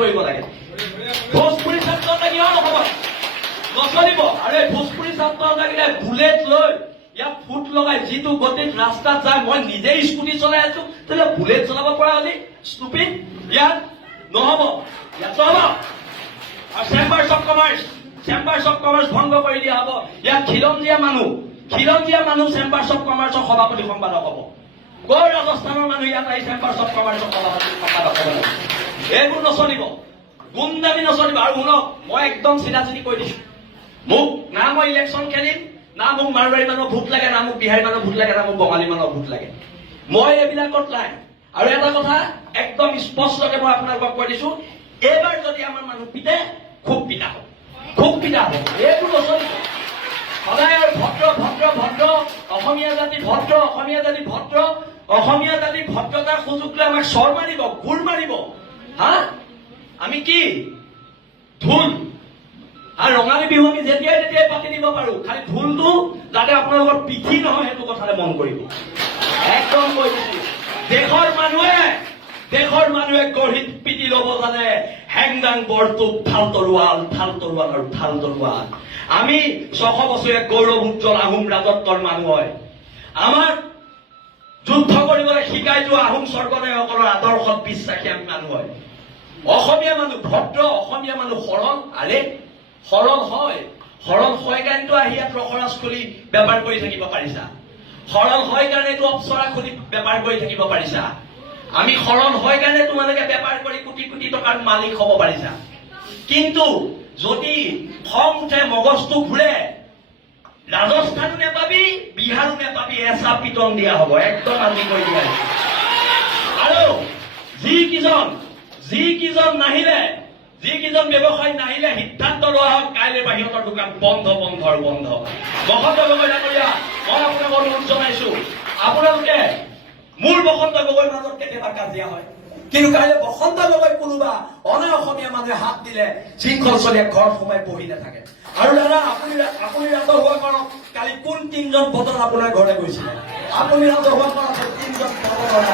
কৰিব লাগে। ভোজপুৰী ছাত্ৰ কিয় নহ'ব নচলিব। আৰু ভোজপুৰী ছাত্ৰ লাগিলে বুলেট লৈ ইয়াত ফুট লগাই যিটো গতিত ৰাস্তাত যায়, মই নিজেই স্কুটি চলাই আছো, তেতিয়াহ'লে বুলেট চলাব পৰা হ'লে ষ্টুপিড ইয়াত নহ'ব, ইয়াত নহ'ব। আৰু চেম্বাৰ্ছ অফ কমাৰ্চ ভংগ কৰি দিয়া হ'ব। ইয়াত খিলঞ্জীয়া মানুহ চেম্বাৰ্ছ অফ কমাৰ্চৰ সভাপতি সম্পাদক হ'ব। কৰ ৰাজস্থানৰ মানুহ ইয়াত আহি চেম্বাৰ্ছ অফ কমাৰ্চৰ সভাপতি সম্পাদক হ'ব লাগে। এইবোৰ নচলিব, গুণ্ডামি নচলিব। আৰু শুনক, মই একদম চিধা কৈ দিছো, মোক না মই ইলেকশ্যন খেলিম, না মোক মাৰোৱাৰী মানুহৰ ভোট লাগে, না মোক বিহাৰী মানুহৰ ভোট লাগে, না মোক বঙালী মানুহৰ ভোট লাগে। মই এইবিলাকত নাই। আৰু এটা কথা একদম স্পষ্টকে মই আপোনালোকক কৈ দিছো, এইবাৰ যদি আমাৰ মানুহ পিতে, খুব পিতা হ'ব। এইবোৰ নচলিব। সদায় আৰু ভদ্ৰ অসমীয়া জাতি ভদ্ৰতাৰ সুযোগ লৈ আমাক চৰ মাৰিব, গোৰ মাৰিব। হা, আমি কি ঢোল আৰু ৰঙালী বিহু আমি যেতিয়াই পাতি দিব পাৰো, খালি ঢোলটো যাতে আপোনালোকৰ পিঠি নহয় সেইটো কথালে মন কৰিব। একদম কৈ দিছো, দেশৰ মানুহে গঢ়ি পিটি ল'ব জানে হেংদাং বৰটোপ ঠাল তৰোৱাল আৰু ঠাল তৰোৱাল। আমি 600 বছৰীয়া গৌৰৱ উজ্জ্বল আহোম ৰাজত্বৰ মানুহ হয়। আমাৰ যুদ্ধ কৰিবলৈ শিকাই যোৱা আহোম স্বৰ্গদেউসকলৰ আদৰ্শত বিশ্বাসী আমি মানুহ হয়। অসমীয়া মানুহ ভদ্ৰ, অসমীয়া মানুহ সৰল হয় কাৰণেতো আহি ইয়াত ৰসৰাজ খুলি বেপাৰ কৰি থাকিব পাৰিছা। সৰল হয় কাৰণেতো অপ্সৰা খুলি বেপাৰ কৰি থাকিব পাৰিছা। আমি সৰল হয় কাৰণে তোমালোকে বেপাৰ কৰি কোটি কোটি টকাৰ মালিক হ'ব পাৰিছা। কিন্তু যদি খং উঠে, মগজটো ঘূৰে, ৰাজস্থানো নেপাবি, বিহাৰো নেপাবি, এচা পিটন দিয়া হ'ব। একদম আজি কৈ দিয়া। আৰু যিকেইজন ব্যৱসায়ী নাহিলে সিদ্ধান্ত লোৱা হওক, কাইলৈ বাহিৰৰ দোকান বন্ধ। বসন্ত গগৈ ডাঙৰীয়া, মই আপোনাক অনুৰোধ জনাইছো, আপোনালোকে মোৰ বসন্ত গগৈৰ মাজত কেতিয়াবা কাজিয়া হয়, কিন্তু কাইলৈ বসন্ত গগৈ কোনোবা অনে অসমীয়া মানুহে হাত দিলে শৃংখল চলিয়া ঘৰত সোমাই বহি নাথাকে। আৰু দাদা, আপুনি ৰাজহুৱা কৰক, কালি কোন 3জন বদন আপোনাৰ ঘৰলৈ গৈছিলে? আপুনি ৰাজহুৱা কৰক, 3জন বদন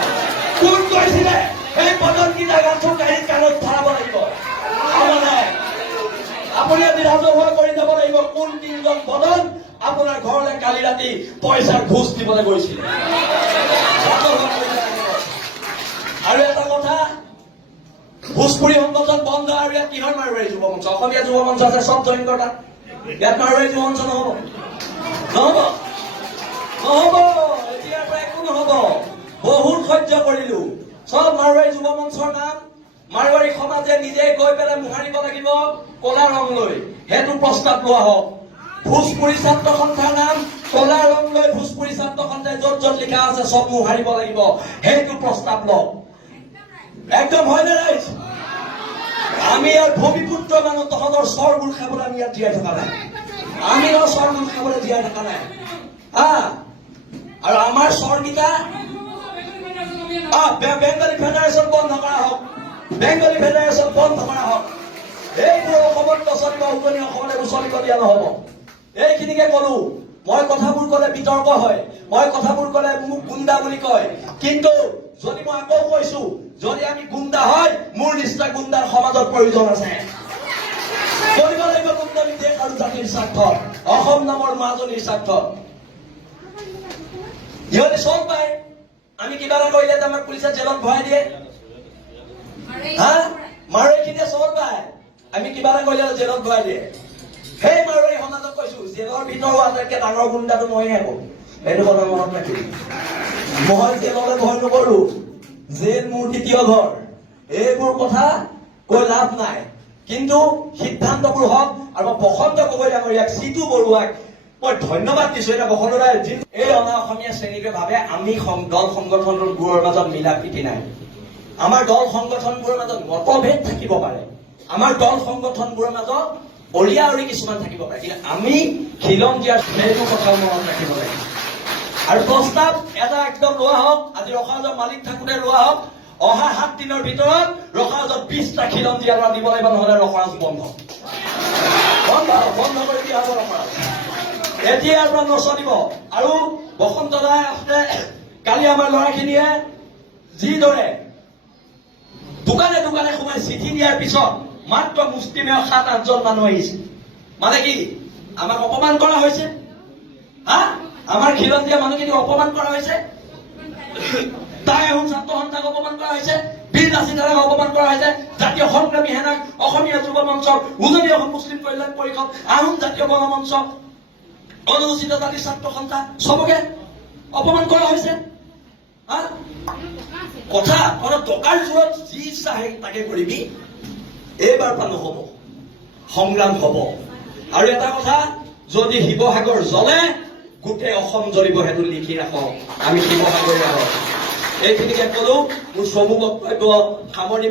কোন গৈছিলে? এই বদন কেইটা গাড়ীত কাণত ভৰাব লাগিব। আপুনি আজি ৰাজহুৱা কৰি যাব লাগিব, কোন 3জন বদন আপোনাৰ ঘৰলৈ কালি ৰাতি পইচাৰ ঘোষ দিবলৈ গৈছিলে। আৰু এটা কথা, ভোজপুৰী সংগঠন বন্ধ। আৰু ইয়াত কিহৰ মাৰোৱাৰী যুৱ মঞ্চ? অসমীয়া যুৱ মঞ্চ আছে, চব জইন কৰা। ইয়াত মাৰোৱাৰী যুৱ মঞ্চ নহ'ব। এতিয়াৰ পৰা একো নহ'ব। বহুত সহ্য কৰিলো। চব মাৰোৱাৰী যুৱ মঞ্চৰ নাম মাৰোৱাৰী সমাজে নিজে গৈ পেলাই মোহাৰিব লাগিব কলা ৰং লৈ। সেইটো প্ৰস্তাৱ লোৱা হওক। ভোজপুৰী ছাত্ৰ সন্থাৰ নাম কলা ৰং লৈ ভোজপুৰী ছাত্ৰ সন্থাই য'ত লিখা আছে চব মোহাৰিব লাগিব। সেইটো প্ৰস্তাৱ লওক। একদম হয় নে ৰাইজ? আমি ইয়াৰ ভূমিপুত্ৰ মানুহ, তহঁতৰ চৰবোৰ খাবলৈ আমি ইয়াত জীয়াই থকা নাই। আৰু আমাৰ চৰকেইটা বেংগলী ফেডাৰেশ্যন বন্ধ কৰা হওক। এইবোৰ অসমত নচলিব, উজনি অসমত এইবোৰ চলিব দিয়া নহ'ব। এইখিনিকে কলো। মই কথাবোৰ কলে বিতৰ্ক হয়, মই কথাবোৰ কলে মোক গুণ্ডা বুলি কয়। কিন্তু যদি মই আকৌ কৈছো, যদি আমি গুণ্ডা হয়, মোৰ নিচিনা গুণ্ডাৰ সমাজত প্ৰয়োজন আছে। কৰিব লাগিব গুণ্ডামি দেশ আৰু জাতিৰ স্বাৰ্থত, অসম নামৰ মাজনীৰ স্বাৰ্থত। ইহঁতে চব পায়। আমি কিবা এটা কৰিলে আমাক পুলিচে জেলত ভৰাই দিয়ে। মাৰোৱাৰীখিনিয়ে চব পায়। আমি কিবা এটা কৰিলে জেলত ভৰাই দিয়ে। সেই মাৰোৱাৰী সমাজক কৈছো, জেলৰ ভিতৰৰ আটাইতকৈ ডাঙৰ গুণ্ডাটো মইহে হব। এইটো কথা মনত ৰাখিম। মই জেললৈ ভয় নকৰো, জেল মোৰ দ্বিতীয় ঘৰ। এইবোৰ কথা কৈ লাভ নাই। কিন্তু সিদ্ধান্তবোৰ হওক। আৰু বসন্ত গগৈ ডাঙৰীয়াক, চিতু বৰুৱাক মই ধন্যবাদ দিছো। এটা বসন্ত দাই এই অনা অসমীয়া শ্ৰেণীকে ভাবে আমি দল সংগঠনবোৰৰ মাজত মিলা প্ৰীতি নাই। আমাৰ দল সংগঠনবোৰৰ মাজত মতভেদ থাকিব পাৰে, আমাৰ দল সংগঠনবোৰৰ মাজত অলিয়া অলি কিছুমান থাকিব পাৰে, কিন্তু আমি খিলঞ্জীয়া সেইটো কথাও মনত ৰাখিব লাগিব। আৰু প্ৰস্তাৱ এটা একদম লোৱা হওক। আজি ৰসাজৰ মালিক থাকোতে লোৱা হওক, অহা 7 দিনৰ ভিতৰত ৰসাজত 20টা খিলঞ্জীয়া দিব লাগিব, নহলে ৰসাজ বন্ধ কৰি দিয়া হ'ব। ৰসাজ এতিয়াৰ পৰা নচলিব। আৰু বসন্ত দাই কালি আমাৰ ল'ৰাখিনিয়ে যিদৰে দোকানে দোকানে সোমাই চিঠি দিয়াৰ পিছত মাত্ৰ মুষ্টিমেয় 7-8জন মানুহ আহিছে। মানে কি আমাক অপমান কৰা হৈছে? হা, আমাৰ খিলঞ্জীয়া মানুহখিনিক অপমান কৰা হৈছে, তাই আহোম ছাত্ৰ সন্থাক অপমান কৰা হৈছে, বীৰ লাচিতাক অপমান কৰা হৈছে, জাতীয় সংগ্ৰামী সেনাক, অসমীয়া যুৱ মঞ্চক, উজনি অসম মুছলিম কল্যাণ পৰিষদ, আহোম জাতীয় গণমঞ্চ, অনুসূচিত জাতি ছাত্ৰ সন্থা, চবকে অপমান কৰা হৈছে। হা, কথা টকাৰ জোৰত যি ইচ্ছা তাকে কৰিবি। এইবাৰ পৰা নহব, সংগ্ৰাম হব। আৰু এটা কথা, যদি শিৱসাগৰ জ্বলে গোটেই অসম জ্বলিব, সেইটো লিখি ৰাখক। আমি শিৱসাগৰ এইখিনিকে কলো, মোৰ চমু বক্তব্য সামৰণি